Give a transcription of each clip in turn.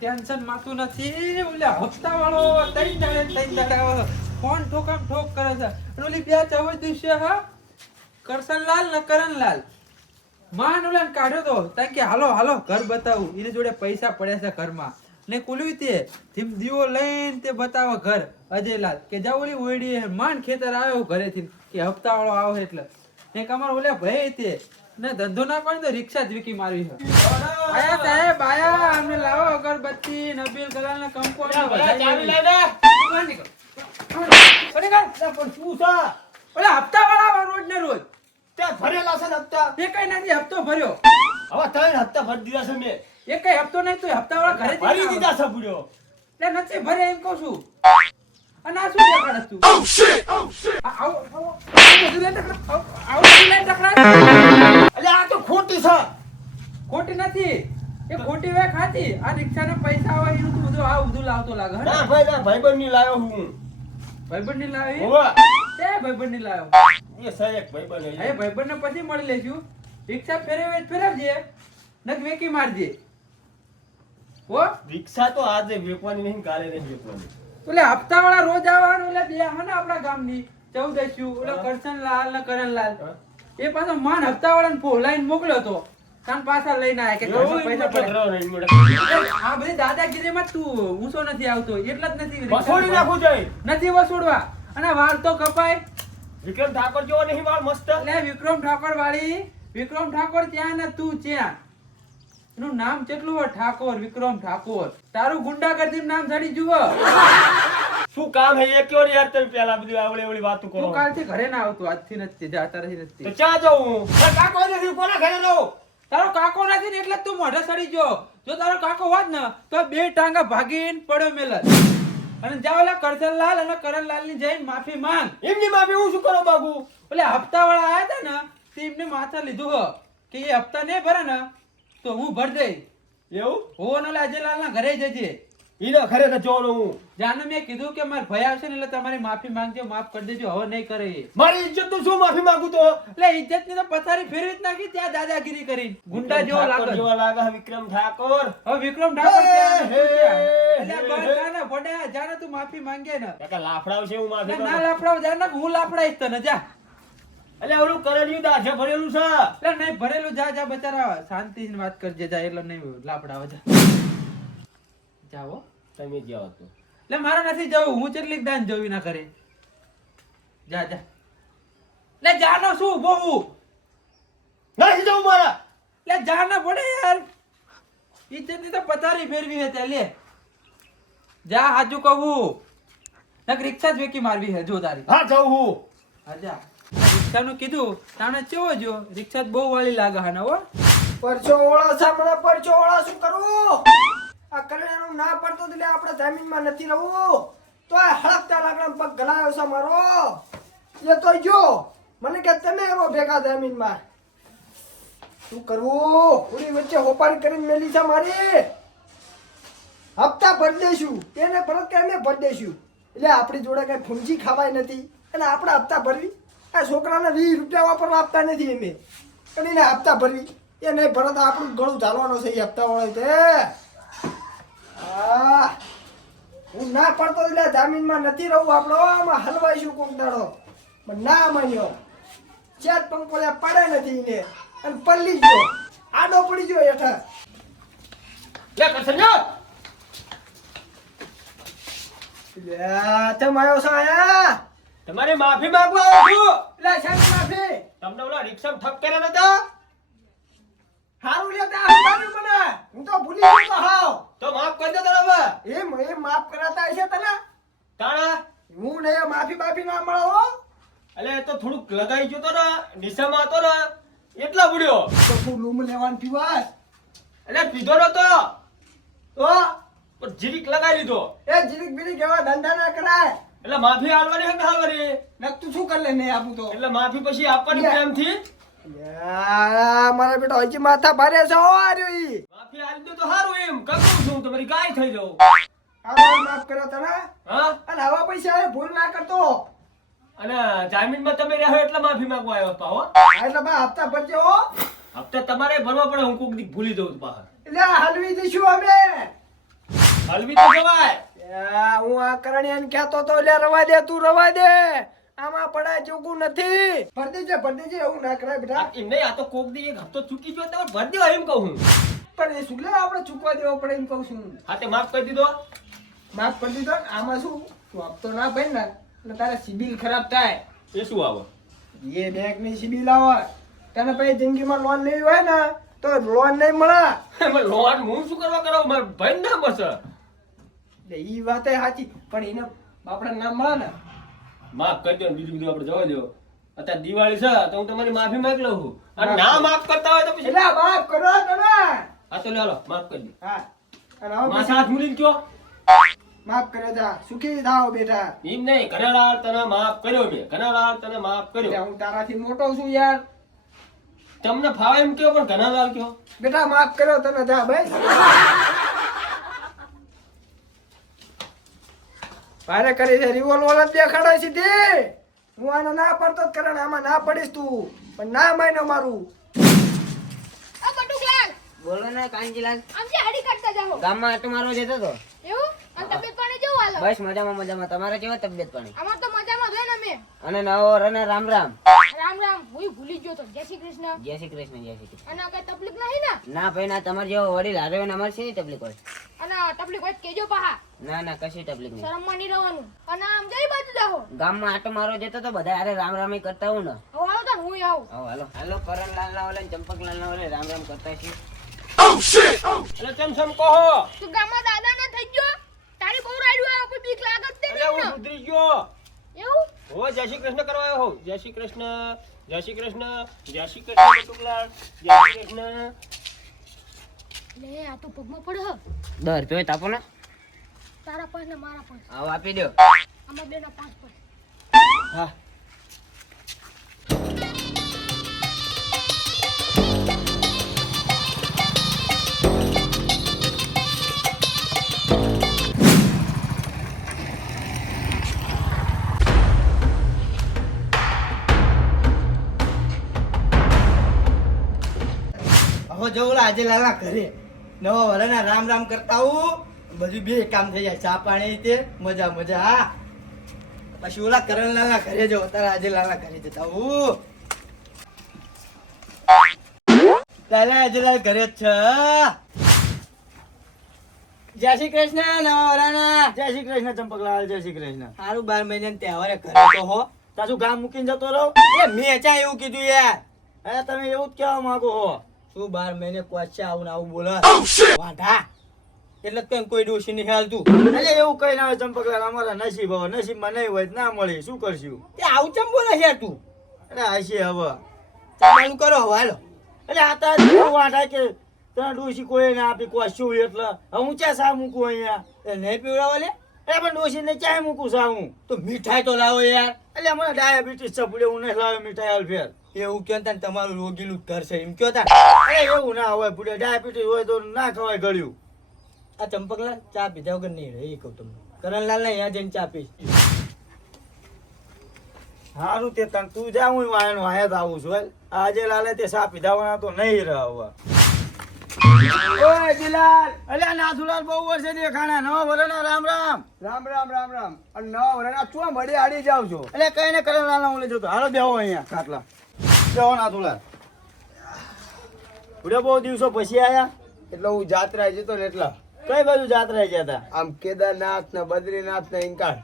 Tension માતું નથી. ઓલા હપ્તા વાળો તૈન દાડે ફોન ઠોકામ ઠોક કરે છે. અને ઓલી બે ચવઈ દુશ્ય હા કરશનલાલ ને કરણલાલ માન ઓલા કાઢ્યો તો તાન કે હાલો હાલો ઘર બતાવું. એની જોડે પૈસા પડ્યા છે ઘરમાં. ને કુલવી તે ધીમ દીવો લઈને તે બતાવો ઘર. અજયલાલ કે જાવ ઓલી ઓયડી માન ખેતર આવ્યો ઘરેથી કે હપ્તા વાળો આવો એટલે ને કમાર ઓલે ભાઈ તે ને ધંધો ના કરે તો રિક્ષા જ વિકી મારવી છે. આયા સાહેબ આયા અમને લાવો અગરબત્તી નબીલ કલાલ ને કંકુ ચાવી લઈ લે. ઓલા હપ્તા વાળા રોજ ને રોજ તે ભરેલા છે ને હપ્તા. એ કઈ નથી હપ્તો ભર્યો. હવે ત્રણ હપ્તા ભરી દીધા છે મેં. એ કઈ હપ્તો નહીં તો હપ્તા વાળા ઘરે ભરી દીધા છે પૂર્યો. એટલે નથી ભરે એમ કહું છું. અને આ શું દેખાડસ તું? ઓ શિટ આવો બધું લઈને ટકરા આવો બધું લઈને ટકરા. અલ્યા આ તો ખોટી છે. ખોટી નથી એ ખોટી વે ખાતી. આ રિક્ષાના પૈસા આવે એનું તું બધું આ બધું લાવતો લાગે હે. ના ભાઈ ના ભાઈબંધ ની લાયો હું. ભાઈબંધ ની લાવી હોવા તે ભાઈબંધ ની લાવ્યો. એ સહેક ભાઈબંધ એ હે. ભાઈબંધ ને પછી મળી લેશું. રિક્ષા ફેરવજે નક વેકી મારજે. હો રિક્ષા તો આજે વેચવાની નહીં કાલે નહીં વેચવાની. ઓલે હપ્તા વાળા રોજ આવવાનું. ઓલે બે હે ને આપણા ગામની ચૌદસ્યુ ઓલે કરશનલાલ ને કરણલાલ એ પાછો માન હપ્તા વાળાને ફોલાઈને મોકલ્યો તો કાન પાછા લઈને આયા કે ઘરમાં પૈસા પડે. આ બધી દાદાગીરીમાં તું ઊંચો નથી આવતો એટલે જ નથી વસોડી નાખું જાય. નથી વસોડવા. અને વાળ તો કપાય. વિક્રમ ઠાકોર જેવો નહીં વાળ મસ્ત. એટલે વિક્રમ ઠાકોર વાળી વિક્રમ ઠાકોર ત્યાં ને તું ત્યાં. એનું નામ કેટલું હોય ઠાકોર વિક્રમ ઠાકોર. તારું ગુંડાગર્દી નામ ધડી જુઓ. શું કામ હે એ કયો ને યાર તમે પેલા બધી આવળી આવળી વાતો કરો. તું કાલથી ઘરે ના આવતો આજથી નથી જાતા રહી તો નથી. ચા જાઉં. કાકો નથી કોના ઘરે રહું. તારો કાકો નથી ને એટલે તું મોઢે સડી ગયો. જો તારો કાકો હોત ને તો બે ટાંગા ભાગીને પડ્યો મેલત. અને જાવ ઓલા કરશનલાલ અને કરણલાલ ની જઈને માફી માંગ. એમની માફી હું શું કરો બાબુ. ઓલા હપ્તા વાળા આયા હતા ને તે એમને માથા લીધું હો કે એ હપ્તા નહીં ભરે ને તો હું ભર દઈ. એવું હો ને ઓલા અજયલાલ ના ઘરે જજે. ઈનો ખરે તો જોડું હું. જાને મેં કીધું કે મારા ભાઈ આવશે ને એટલે તમારી માફી માંગજો માફ કરી દેજો હવે નહીં કરે એ. મારી ઇજ્જત નું શું માફી માંગુ તો. એટલે ઇજ્જત ની તો પથારી ફેરવી જ નાખી ત્યાં દાદાગીરી કરી ગુંડા જેવો લાગે. જેવા લાગે છે વિક્રમ ઠાકોર. હવે વિક્રમ ઠાકોર ત્યાં ને તું ત્યાં. હે, એટલે બસ જાને ભોડા જાને તું માફી માંગે ને કાકા લાફડાવ છે હું માફી ના માંગુ. લાફડાવ જાને હું લાફડાઈશ તને જા. અલ્યા ઓલું કરડિયું દાઢે ભરેલું છે. એટલે નહીં ભરેલું જા જા બચારા શાંતિથી વાત કરજે જા એટલે નહીં લાફડાવ જા. જાઓ તમે જાઓ તો. એટલે મારે નથી જવું હું કેટલીક દાન જોવી ના કરે. જા જા લે જાનો શું બહુ નહીં જાઉં મારા. લે જાના પડે યાર. ઇજ્જત ની તો પથારી ફેરવી હે તે લે જા. હાજુ કહું નક રિક્ષા જ વેકી મારવી હે જો તારી. હા જાઉં હું. હા જા. રિક્ષાનું કીધું તાણે ચેવો જો રિક્ષા બહુ વાળી લાગે હા ને હો. પરચો ઓળા સામે પરચો ઓળા શું કરું. આ કલ્યાણનું ના પડતો એટલે આપણે જમીનમાં નથી રહું તો આ હળકતા લાકડા પગ ગલાયો છે મારો. એ તો જો મને કે તમે એવો ભેગા જમીનમાં શું કરવું. પૂરી વચ્ચે હોપારી કરીને મેલી છે મારી. હપ્તા ભરી દઈશું એને પરત કે અમે ભરી દઈશું. એટલે આપણી જોડે કઈ ફૂંજી ખાવાય નથી અને આપણે હપ્તા ભરવી. આ છોકરાને 20 રૂપિયા વાપરવા આપતા નથી અમે અને એને હપ્તા ભરવી એ નહીં ભરત આપણું ગળું ઝાલવાનું છે એ હપ્તા વાળો તે. હું ના પડતો એટલે જામીનમાં નથી રહું. આપણો આમાં હલવાઈશું કોક દાડો પણ ના માન્યો. ચાર પંકોળિયા પડે નથી ને અને પલ્લી ગયો આડો પડી ગયો હેઠળ. લે કરસન્યો. તમે આવ્યો છો આયા. તમારી માફી માંગવા આવ્યો છું. એટલે શાની માફી. તમને ઓલા રિક્ષામાં ઠપ કર્યા નતા. હારું લેતા આવવાનું મને હું તો ભૂલી ગયો તો હાવ. તો માફ કરી દો તને હવે. એમ માફ કરાતા હશે તને. તાણા હું નહીં માફી બાફી ના મળો હો. અલે એ તો થોડુંક લગાઈ ગયો તો ને નિશામાં હતો ને એટલા બુડ્યો. તો તું રૂમ લેવાનું પીવાય એટલે પીધો નતો તો પણ જીરીક લગાઈ લીધો. એ જીરીક બીરીક એવા ધંધા ના કરાય. એટલે માફી આલવાની હે કે હાલવાની. નક તું શું કરી લે નહીં આપું તો. એટલે માફી પછી આપવાની પ્રેમથી. મારા બેટા હજી માથા ભારે છે હો આર્યો ઈ. માફી આલી દો તો સારું એમ કરું છું તમારી ગાય થઈ જાઉં. આવો માફ કરો તને. હા અને આવા પૈસા એ ભૂલ ના કરતો. અને જામીનમાં તમે રહો એટલે માફી માંગવા આવ્યો પા હો. એટલે બા હપ્તા ભરજે હો. હપ્તા તમારે ભરવા પડે હું કોક દી ભૂલી દઉં બહાર. એટલે હલવી દઈશું અમે. હલવી તો જવાય. હું આ કરણિયાને કહેતો તો લે રવા દે તું રવા દે આમાં પડાય જોગું નથી ભરતી છે એવું ના કરાય બેટા એમ નહીં, આ તો કોક દી એક હપ્તો ચૂકી ગયો તો ભર દેવા એમ કહું હું. પણ એ શું લે આપણે ચૂકવા દેવો પડે એમ કહું છું હા તે માફ કરી દીધો. માફ કરી દીધો ને આમાં શું તું હપ્તો ના ભરી ને એટલે તારા સિબિલ ખરાબ થાય એ શું આવે? એ બેંક ની સિબિલ આવે તને પછી જિંદગીમાં લોન લેવી હોય ને તો લોન નહીં મળે એમાં લોન હું શું કરવા કરાવું? મારે ભાઈ ના બસ. એટલે ઈ વાત એ સાચી પણ એને બાપડા નામ મળે ને માફ કરી દો ને બીજું બધું આપણે જવા દો. અત્યારે દિવાળી છે તો હું તમારી માફી માંગી લઉં છું. અને ના માફ કરતા હોય તો પછી એટલે માફ કરો તમે હા તો લે હાલો માફ કરી દો. હા અને હવે માથા હાથ મૂકીને કયો? માફ કરે જા સુખી થાવ બેટા એમ નહીં, ઘણાલાલ તને માફ કર્યો મેં, ઘણાલાલ તને માફ એટલે કર્યો. હું તારાથી મોટો છું યાર તમને ફાવે એમ કયો પણ ઘણાલાલ કયો. બેટા માફ કર્યો તને જા ભાઈ ભારે કરી છે રિવોલ્વર જ દેખાડે સીધી હું આને ના પડતો જ કરે ને આમાં ના પડીશ તું પણ ના માયનો મારું આ બટુકલાલ બોલો ને કાંજીલાલ આમ જે હડી કાઢતા જાઓ ગામમાં આટો મારવા જતો તો એવું અને તબિયત પાણી કેવું હાલો બસ મજામાં તમારે કેવો તબિયત પાણી અમાર તો મજામાં છે ને અમે અને નવો અને રામ રામ રામ રામ હું ભૂલી ગયો તો જય શ્રી કૃષ્ણ જય શ્રી કૃષ્ણ જય શ્રી કૃષ્ણ અને કઈ તકલીફ નહીં ને ના ભાઈ ના તમારે જેવો વડીલ હારે ને અમારે શેની તકલીફ હોય અને તકલીફ હોય તો કેજો પાહા ના ના કશી તકલીફ નહીં શરમમાં નહીં રહેવાનું અને આમ જઈ બાજુ જાઓ ગામમાં આટો મારવા જતો તો બધા હારે રામ રામ ય કરતા હું ને હવે હાલો તો હું આવું આવો હાલો હાલો કરણલાલ ના ઓલે ચંપકલાલ ના ઓલે રામ રામ કરતા છીએ એટલે કેમ સમ કહો? તું ગામમાં દાદા ના થઈ ગયો તારી બહુ રાડ્યું આવે કોઈ બીક લાગત તે એટલે હું નહીં સુધરી ગયો. એવું હો જય શ્રી કૃષ્ણ કરવા આવ્યો હો. જય શ્રી કૃષ્ણ, જય શ્રી કૃષ્ણ, જય શ્રી કૃષ્ણ બટુકલાલ, જય શ્રી કૃષ્ણ. લે આ તો પગમાં પડે હ 10 રૂપિયા તાપો ને તારા પાંચ ને મારા પાંચ આવો આપી દો આમાં બે ના પાંચ પાંચ હા હવે જવું આજે લાલા ઘરે નવા વરાના રામ રામ કરતા હું બધું બે કામ થઈ જાય ચા પાણી તે મજા મજા હા પછી ઓલા કરણ લાલા ઘરે જવો તારે આજે લાલા ઘરે જતા હું લાલા આજે લાલ ઘરે જ છે જય શ્રી કૃષ્ણ નવા વરાના જય શ્રી કૃષ્ણ ચંપકલાલ જય શ્રી કૃષ્ણ સારું 12 મહિના તહેવારે ઘરે તો હો તારું ગામ મૂકીને જતો રહો એ મેં ચા એવું કીધું યાર અરે તમે એવું જ કહેવા માંગો છો શું 12 મહિને કોચા આવું ને આવું બોલે વાંઢા એટલે કેમ કોઈ ડોશી નહીં હાલતું એટલે એવું કઈ ના હોય ચંપકલાલ અમારા નસીબ હવે નસીબમાં નહીં હોય તો ના મળી શું કરશું તે આવું ચમ બોલે યાર તું અરે હશે હવે ચાલુ કરો હવે હાલો એટલે આ તાર જેવું વાંઢા કે તને ડોશી કોઈ ના આપી કોશું એટલે હવે હું ચા સા મૂકું અહીંયા એ નહીં પીવડાવો લે એટલે પણ ડોશી ને ચાય મૂકું સા હું તો મીઠાઈ તો લાવો યાર એટલે મને ડાયાબિટીસ છે પૂરે હું નહીં લાવે મીઠાઈ હાલ ફેર એવું કયો તાન તમારું રોગીલું ઘર છે એમ કયો તાન અરે એવું ના હોય પૂરે ડાયાબિટીસ હોય તો ના ખવાય ગળ્યું આ ચંપકલાલ ચા પીધા વગર નહીં રહે એ કહું તમને કરણલાલ ને અહીંયા જઈને ચા પીશ સારું તે તને તું જા હું વાયનો આયા જ આવું છું હાલ. આજે લાલે તે સા પીધાવાના તો નહીં રહે હવે ઓય દિલાલ અલ્યા નાથુલાલ બહુ વર્ષે દેખાણા નવા વરના રામ રામ રામ રામ રામ રામ અને નવા વરાના ચો મળી આડી જાવ છો એટલે કઈ ને કરે લાલા હું લઈ જતો હાલો બેહો અહીંયા ખાટલા બેહો નાથુલાલ પૂરે બહુ દિવસો પછી આયા એટલે હું જાત્રા જતો ને એટલા કઈ બાજુ જાત્રા ગયા હતા આમ કેદારનાથ ને બદ્રીનાથ ને ઇન્કાર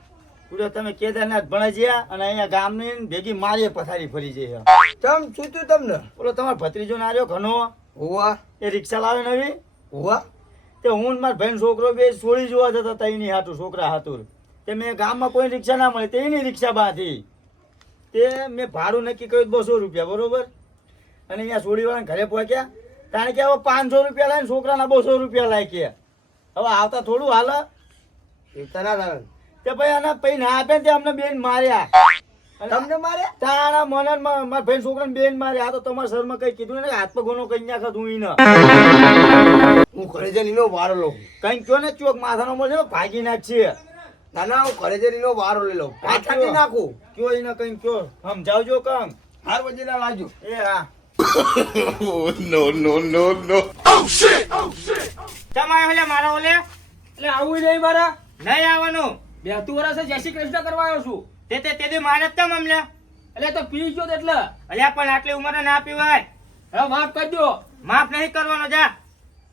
પૂરે તમે કેદારનાથ ભણે જ્યા અને અહીંયા ગામની ભેગી મારી પથારી ફરી છે તમ છૂટ્યું તમને બોલો તમારો ભત્રીજો ના રહ્યો ઘણો હોવા એ રિક્ષા લાવે નવી હોવા તે હું ને મારા ભાઈ છોકરો બે છોડી જોવા જતા હતા એની હાટું છોકરા હાતુર તે મેં ગામમાં કોઈ રિક્ષા ના મળે તે એની રિક્ષા બાંધી તે મેં ભાડું નક્કી કર્યું 200 રૂપિયા બરોબર અને અહીંયા છોડીવાળાને ઘરે પહોંચ્યા તાણે કે હવે 500 રૂપિયા લાવીને છોકરાના 200 રૂપિયા લાય કે હવે આવતા થોડું હાલ એ તના તારણ તે ભાઈ આના પૈ ના આપે ને તે અમને બેન માર્યા તમને મારે તાણા મને મારા ભાઈ છોકરાને બેન માર્યા આ તો તમારા સરમાં કઈ કીધું ને હાથ પગ ગોનો કઈ નાખત હું ઈને હું ઘરે જઈને એનો વારો લઉં કઈ કયો ને ચોક માથાનો મળશે ભાગી નાખશે ના ના હું ઘરે જઈને એનો વારો લઈ લઉં પાછાથી નાખું કયો એને કઈ કયો સમજાવજો કમ હાર વજેલા લાજો એ હા no, no, no, no. તમારે ઓલે મારા ઓલે એટલે આવું નહીં મારા નહીં આવવાનું. 2 વર્ષે જય શ્રી કૃષ્ણ કરવા આવ્યો છું. તે મારે જ તમ અમલ્યા. એટલે તો પી ગયો તો એટલે અલ્યા પણ આટલી ઉંમરે ના પીવાય. હવે માફ કરજો. માફ નહીં કરવાનો જા.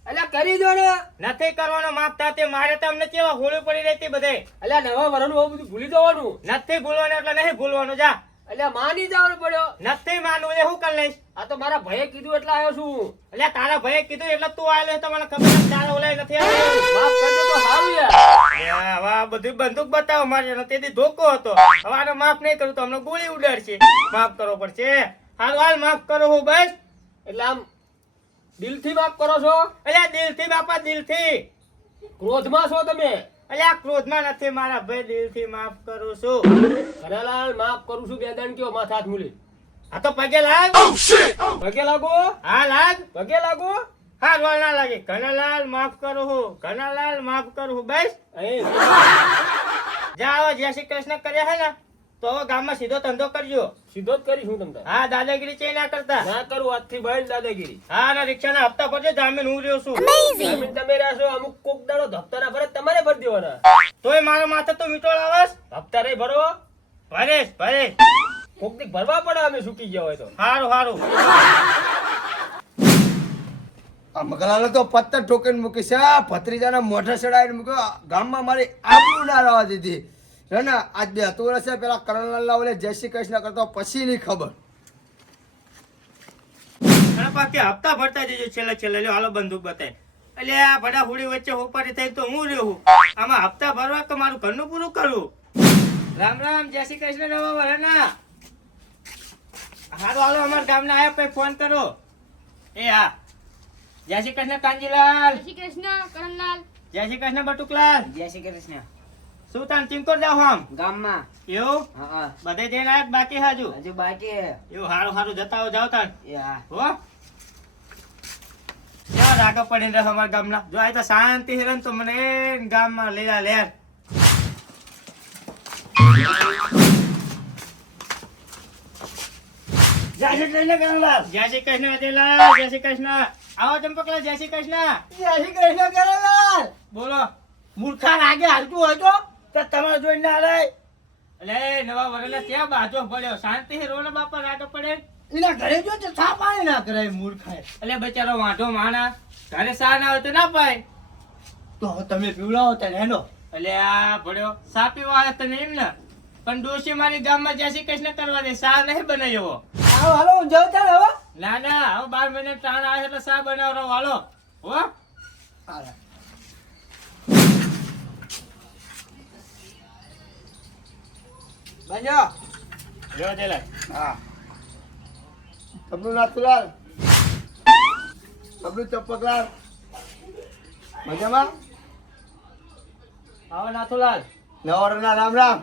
એટલે કરી દો ને. નથી કરવાનો માફ તાતે મારે તમને કેવા હોળી પડી રહી હતી બધે. એટલે નવા વરણું આવું બધું ભૂલી જવાનું. નથી ભૂલવાનું એટલે નહીં ભૂલવાનું જા. એટલે માની જવાનું પડ્યો. નથી માનવું એટલે હું કરી લઈશ. આ તો મારા ભાઈએ કીધું એટલે આવ્યો છું. એટલે તારા ભાઈએ કીધું એટલે તું આવેલો તો મને ખબર નથી તારા ઓલાય નથી આવ્યો. માફ કરજો તો સારું યાર. હવે આ બધું બંદૂક બતાવો મારે તેથી ધોકો હતો. હવે આને માફ નહીં કરું તો અમને ગોળી ઉડાડશે. માફ કરવો પડશે. હાલ હાલ માફ કરો હું બસ. એટલે આમ દિલથી માફ કરો છો. અલ્યા દિલથી બાપા દિલથી. ક્રોધમાં છો તમે. અલ્યા ક્રોધમાં નથી મારા ભાઈ દિલથી માફ કરું છું. ઘનાલાલ માફ કરું છું. 2 દાન કયો માથા હાથ મૂલી. આ તો પગે લાગ. પગે લાગો. હા લાગ. પગે લાગો. હા રોલ ના લાગે. ઘનાલાલ માફ કરું હું. ઘનાલાલ માફ કરું હું બસ. અહીં જા આવો જય શ્રી કૃષ્ણ કર્યા હે ને તો હવે ગામમાં સીધો ધંધો કરજો. સીધો જ કરીશ હું તમને. હા દાદાગીરી ચે ના કરતા. ના કરું આજથી બંધ દાદાગીરી. હા ના રિક્ષાના હપ્તા ભરજો જામીન હું રહ્યો છું. જમીન તમે રહેશો. અમુક કોક દાડો હપ્તાના ભરે તમારે ભરી દેવાના. તોય મારા માથે તો મીઠો લાવસ. હપ્તા નહીં ભરો. ભરેશ ભરેશ. કોક દી ભરવા પડે અમે સુકી ગયા હોય તો. હારું હારું. આ મગલાને તો પત્તર ઠોકીને મૂકી છે. આ ભત્રીજાના મોઢા ચડાવીને મૂક્યો. ગામમાં મારી આબરૂ ના રહેવા દીધી. છે ને આજ 2 વર્ષે પેલા કરણલાલના ઓલે જય શ્રી કૃષ્ણ કરતો પછી ની ખબર. અને પાછી હપ્તા ભરતા જજો છેલ્લે છેલ્લે. લ્યો હાલો બંદૂક બતાય. એટલે આ બધા હોડી વચ્ચે હોપારી થઈ તો હું રહ્યું. આમાં હપ્તા ભરવા કે મારું ઘરનું પૂરું કરવું. રામ રામ જય શ્રી કૃષ્ણ નવા વરના. હાલો હાલો અમારા ગામના આયા પછી ફોન કરો. એ હા જય શ્રી કૃષ્ણ કાંજીલાલ. જય શ્રી કૃષ્ણ કરણલાલ. જય શ્રી કૃષ્ણ બટુકલાલ. જય શ્રી કૃષ્ણ. શું તાન ચીમકોર જાવ આમ ગામમાં. એવું હા બધે જઈને આયા કે બાકી હાજુ હજુ બાકી હે. એવું હારું હારું જતા હો જાવ તાન એ હા. હો કેવા રાગા પડીને રહે અમારા ગામના. જો આ તો શાંતિ હેરન તો મને ગામમાં લેલા લેર. જય શ્રી કૃષ્ણ કરણલાલ. જય શ્રી કૃષ્ણ અજયલાલ. જય શ્રી કૃષ્ણ. આવો ચંપકલાલ. જય શ્રી કૃષ્ણ. જય શ્રી કૃષ્ણ કરણલાલ. બોલો. મૂર્ખા રાગે હાલતું હોય તો તમારે જોઈને ના રહે. એટલે નવા વરલે ત્યાં બાજો પડ્યો. શાંતિ હે રોને બાપા રાગા પડે. એના ઘરે જો તો છા પાણી ના કરાય મૂર્ખાએ. એટલે બચારો વાંઢો માણા ઘરે સા ના હોય તો ના પાય. તો હવે તમે પીવડાવો તને એનો. એટલે આ ભડ્યો સા પીવા આવ્યા તને એમ ને. પણ ડોશી મારી ગામમાં જય શ્રી કૃષ્ણ કરવા દે. સા નહીં બનાવ્યો. હાલો હાલો હું જાઉં તારે હવે. ના ના હવે 12 મહિને ટાણ આવે એટલે સા બનાવરો વાલો. હો હાલો. બન્યો. જો જેલા. હા તમનું નાથુલાલ. તમનું ચંપકલાલ. મજામાં. આવો નાથુલાલ. નવરના રામ રામ.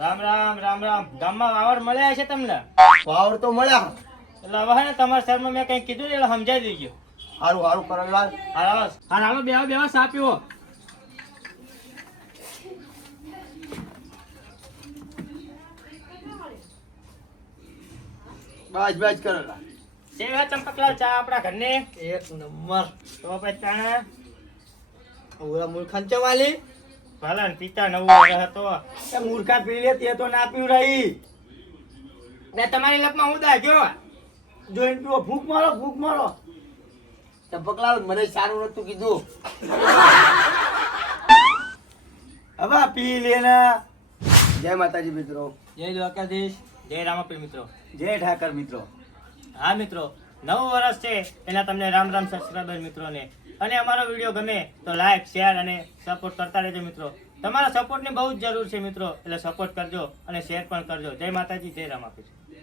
રામ રામ રામ રામ. ગામમાં વાવર મળ્યા છે તમને. વાવર તો મળ્યા. એટલે હવે હે ને તમારા શહેરમાં મેં કઈ કીધું ને એટલે સમજાવી દેજો. હારું હારું કરણલાલ. હાલો બેવા બેવા સા પીવો. બસ બસ કરણલાલ. સેવા ચંપકલાલ ચા આપણા ઘરની. એક નંબર. તો પછી તાણે ઓલા મૂર્ખાને ચવાલી. ભલા ને પિતા નવું વર્ષ હતો. એ મૂર્ખા પી લે તે તો ના પીવ રહી. ને તમારી લપમાં હું દાગ્યો. જોઈને પીવો. ભૂખ મારો ભૂખ મારો. ચંપકલાલ મને સારું નતું કીધું. હવે પી લે ને. જય માતાજી મિત્રો. જય દ્વારકાધીશ. જય રામાપીર મિત્રો. જય ઠાકર મિત્રો. હા મિત્રો નવું વર્ષ છે એના તમને રામ રામ સબસ્ક્રાઈબર મિત્રોને. અને અમારો વિડીયો ગમે તો લાઈક શેર અને સપોર્ટ કરતા રહેજો મિત્રો. તમારા સપોર્ટની બહુ જ જરૂર છે મિત્રો. એટલે સપોર્ટ કરજો અને શેર પણ કરજો. જય માતાજી જય રામાપીર.